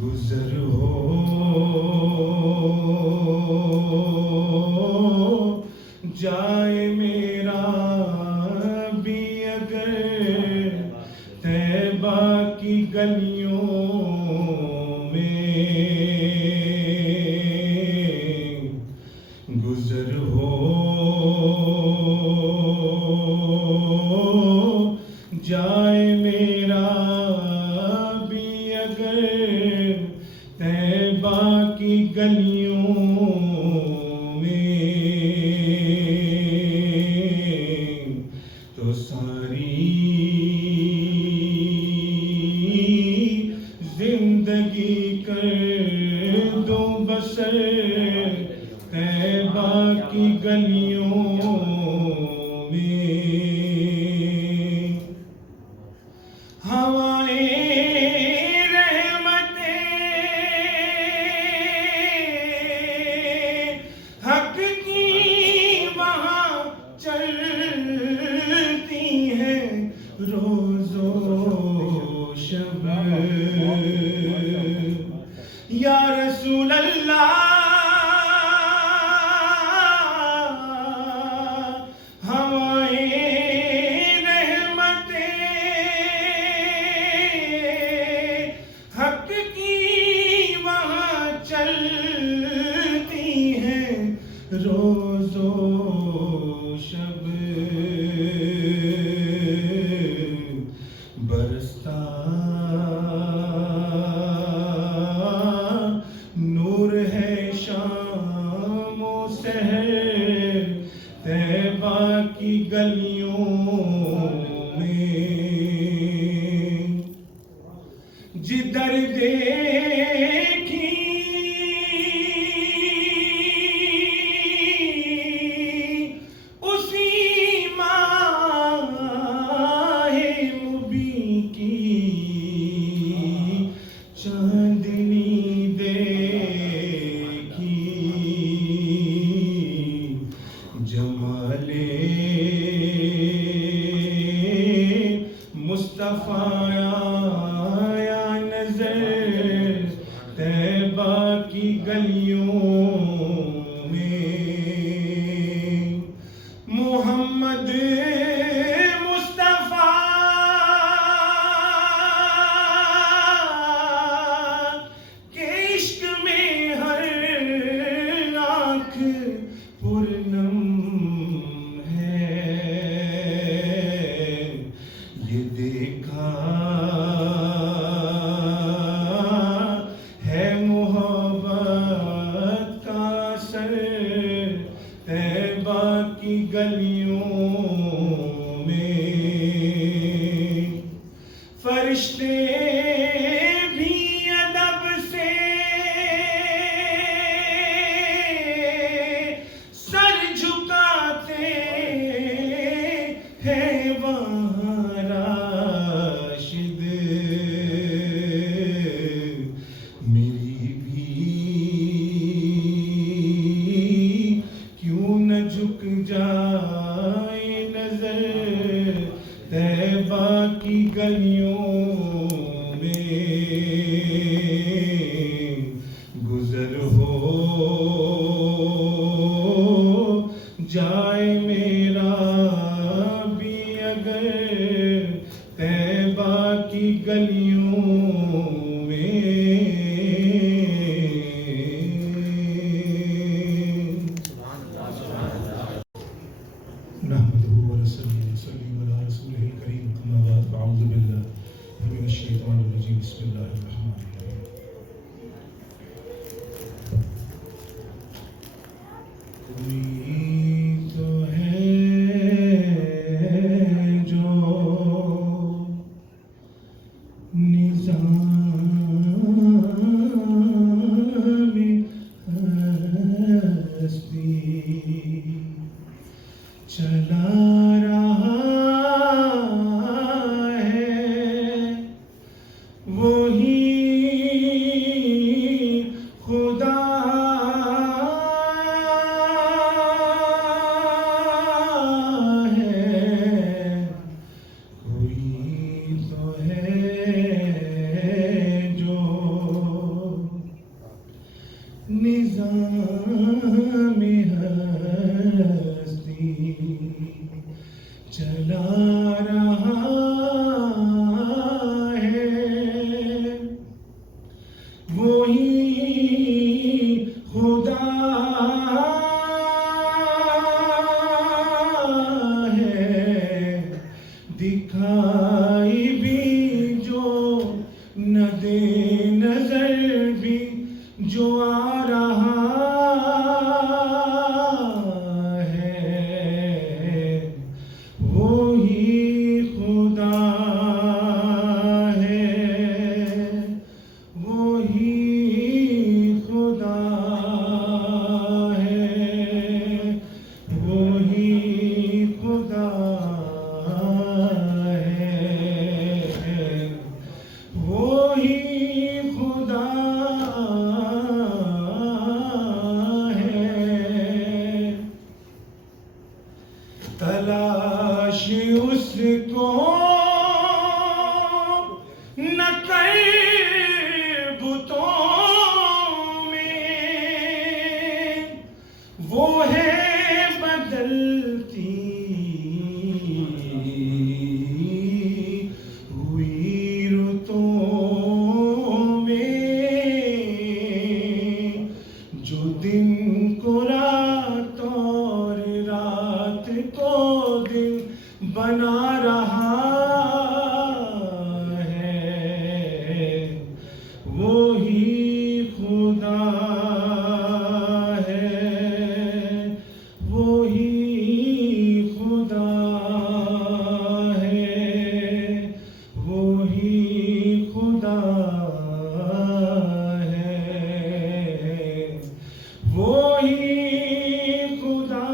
गुजर हो जाए मेरा भी अगर तैबा की गलियों में, गुजर हो जाए मेरा भी अगर तैबा की गलियों में, तो सारी जिंदगी कर दो बसर तैबा की गलियों में। हवाएं रहमतें हक की वहाँ चलती हैं रोज़ो शब। या रसूल अल्लाह रोज़ो शब बरसता नूर है शामो सहर तैबा की गलियों में। जिधर देखी चांदनी देखी जमाले मुस्तफा आया नजर तैबा की गलियों में। मोहम्मद पूर्णम है ये देखा है मोहब्बत का असर तैबा की गलियों में। फरिश्ते भी अदब से है वहाँ राशिद मेरी भी क्यों न झुक जाए नजर तैबा की गलियों में। गुजर हो जाए मेरा भी अगर तैबा की गलियों में। नहमदुहु व नसल्ली अला रसूलिहिल करीम अम्मा बाद अऊज़ु बिल्लाहि मिनश शैतानिर रजीम बिस्मिल्लाहिर रहमानिर रहीम। कोई तो है जो निज़ाम हस्ती चला रहा है, वही खुदा वही खुदा है, दिखाई भी जो न दे नजर भी जो आ रहा है, वो ही खुदा है, वो ही खुदा है, वो ही खुदा है, वो ही खुदा है। तलाश उसको न कर बुतों में, वो है बदलती हुई रुतों में, जो दिन को रात और रात को दिन बना रहा है, वो ही खुदा है, वो ही खुदा है, वो ही खुदा है, वो ही खुदा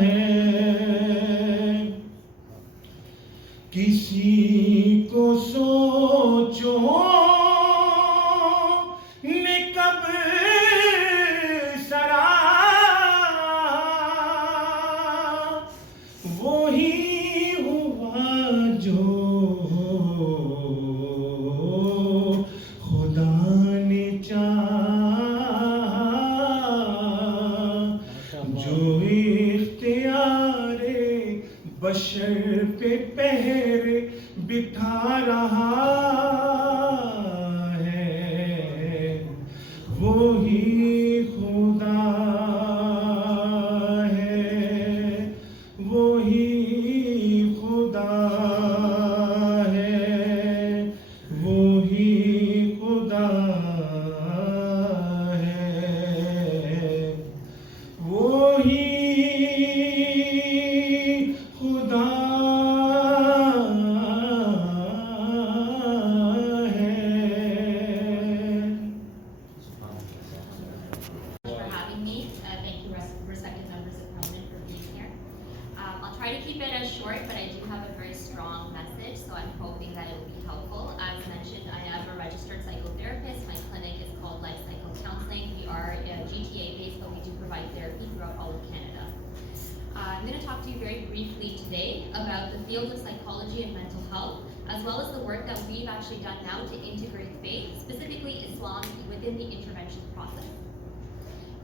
है। किसी को सोचो ने कब सरा, वो ही हुआ जो खुदा ने चाहा, जो इख्तियारे बशर पे पहरे बिठा रहा है, वो ही खुदा है, वो ही खुदा है, वो ही खुदा है, वो ही खुदा For having me. Thank you, respected members of Parliament, for being here. I'll try to keep it as short, but I do have a very strong message, so I'm hoping that it will be helpful. As mentioned, I am a registered psychotherapist. My clinic is called Life Cycle Counseling. We are GTA based, but we do provide therapy throughout all of Canada. I'm going to talk to you very briefly today about the field of psychology and mental health, as well as the work that we've actually done now to integrate faith, specifically Islam, within the intervention process.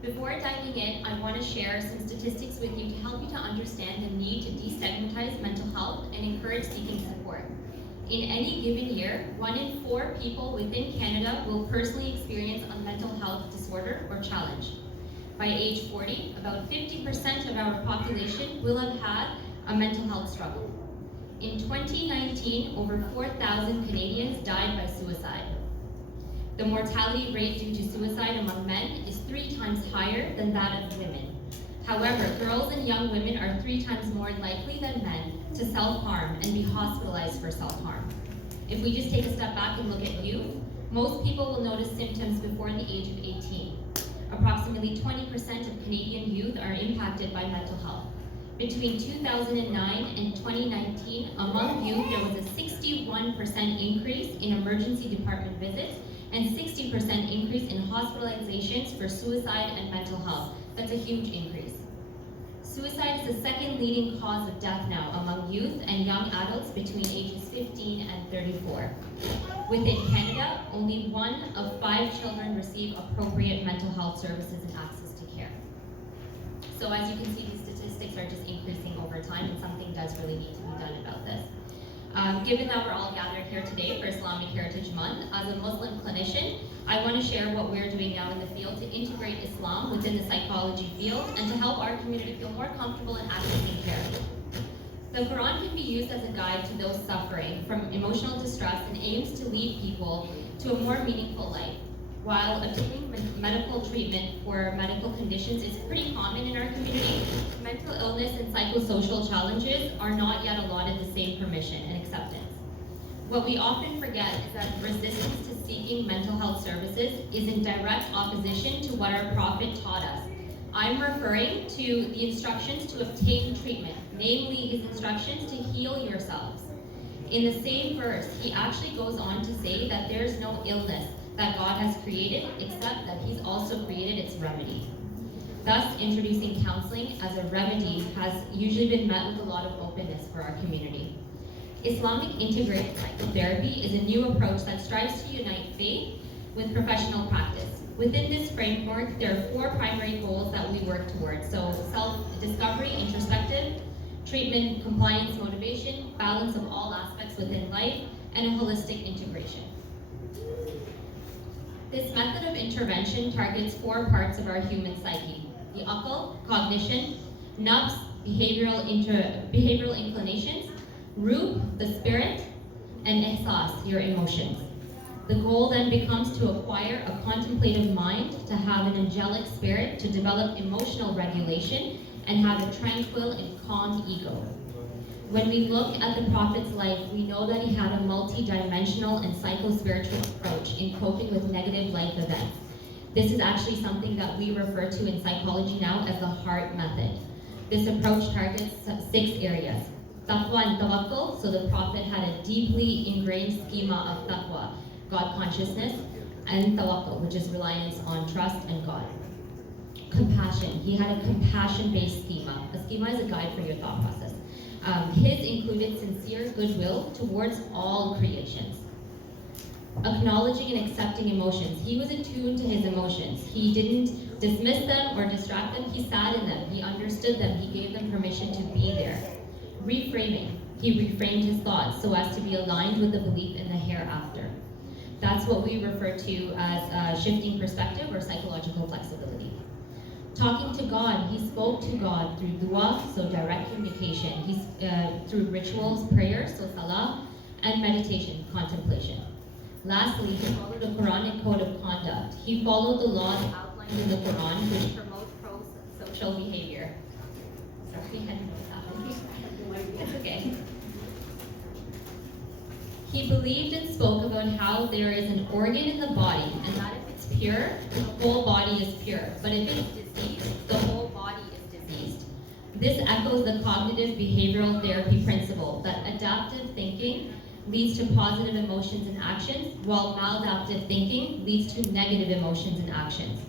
Before diving in, I want to share some statistics with you to help you to understand the need to destigmatize mental health and encourage seeking support. In any given year, 1 in 4 people within Canada will personally experience a mental health disorder or challenge. By age 40, about 50% of our population will have had a mental health struggle. In 2019, over 4,000 Canadians died by suicide. The mortality rate due to suicide among men is 3 times higher than that of women. However, girls and young women are 3 times more likely than men to self-harm and be hospitalized for self-harm. If we just take a step back and look at youth, most people will notice symptoms before the age of 18. Approximately 20% of Canadian youth are impacted by mental health. Between 2009 and 2019, among youth, there was a 61% increase in emergency department visits and 60% increase in hospitalizations for suicide and mental health. That's a huge increase. Suicide is the second leading cause of death now among youth and young adults between ages 15 and 34. Within Canada, only 1 of 5 children receive appropriate mental health services and access to care. So as you can see, these statistics are just increasing over time, and something does really need to be done about this. Given that we're all gathered here today for Islamic Heritage Month, as a Muslim clinician, I want to share what we're doing now in the field to integrate Islam within the psychology field and to help our community feel more comfortable in accessing care. The Quran can be used as a guide to those suffering from emotional distress and aims to lead people to a more meaningful life. While obtaining medical treatment for medical conditions is pretty common in our community, mental illness and psychosocial challenges are not yet allotted the same permission and acceptance. What we often forget is that resistance to seeking mental health services is in direct opposition to what our Prophet taught us. I'm referring to the instructions to obtain treatment, namely his instructions to heal yourselves. In the same verse, he actually goes on to say that there is no illness that God has created, except that he's also created its remedy. Thus, introducing counseling as a remedy has usually been met with a lot of openness for our community. Islamic integrated psychotherapy is a new approach that strives to unite faith with professional practice. Within this framework, there are 4 primary goals that we work towards. So self-discovery, introspective, treatment, compliance, motivation, balance of all aspects within life, and a holistic integration. This method of intervention targets 4 parts of our human psyche: the aql, cognition; nafs, behavioral inclinations; ruh, the spirit; and ihsas, your emotions. The goal then becomes to acquire a contemplative mind, to have an angelic spirit, to develop emotional regulation, and have a tranquil and calm ego. When we look at the Prophet's life, we know that he had a multi-dimensional and psycho-spiritual approach in coping with negative life events. This is actually something that we refer to in psychology now as the heart method. This approach targets 6 areas. Taqwa and tawakkul, so the Prophet had a deeply ingrained schema of taqwa, God consciousness, and tawakkul, which is reliance on trust and God. Compassion, he had a compassion-based schema. A schema is a guide for your thought process. His included sincere goodwill towards all creations. Acknowledging and accepting emotions. He was attuned to his emotions. He didn't dismiss them or distract them. He sat in them. He understood them. He gave them permission to be there. Reframing. He reframed his thoughts so as to be aligned with the belief in the hereafter. That's what we refer to as shifting perspective or psychological flexibility. Talking to God, he spoke to God through dua, so direct communication. He's through rituals, prayers, so salah, and meditation, contemplation. Lastly, he followed a Quranic code of conduct. He followed the laws outlined in the Quran, which promote pro-social behavior. Sorry, I didn't know what's happening. It's okay. He believed and spoke about how there is an organ in the body, and that if it's pure, the whole body is pure. But if it's diseased, the whole body is diseased. This echoes the cognitive behavioral therapy principle that adaptive thinking leads to positive emotions and actions, while maladaptive thinking leads to negative emotions and actions.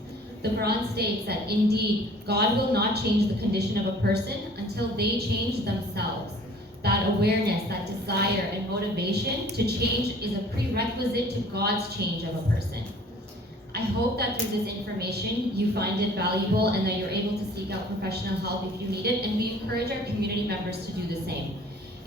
The Quran states that indeed, God will not change the condition of a person until they change themselves. That awareness, that desire and motivation to change is a prerequisite to God's change of a person. I hope that through this information you find it valuable and that you're able to seek out professional help if you need it, and we encourage our community members to do the same.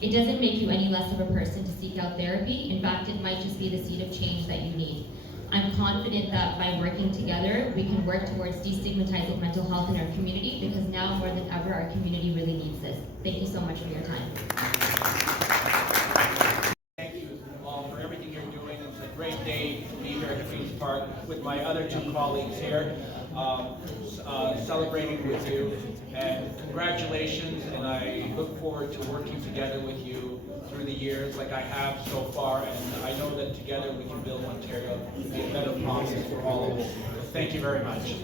It doesn't make you any less of a person to seek out therapy. In fact, it might just be the seed of change that you need. I'm confident that by working together, we can work towards destigmatizing mental health in our community, because now more than ever, our community really needs this. Thank you so much for your time. Thank you all for everything you're doing. It's a great day to be here at Queen's Park with my other 2 colleagues here, celebrating with you. And congratulations, and I look forward to working together with you through the years like I have so far, and I know that together we can build Ontario to be a better province for all of us. Thank you very much.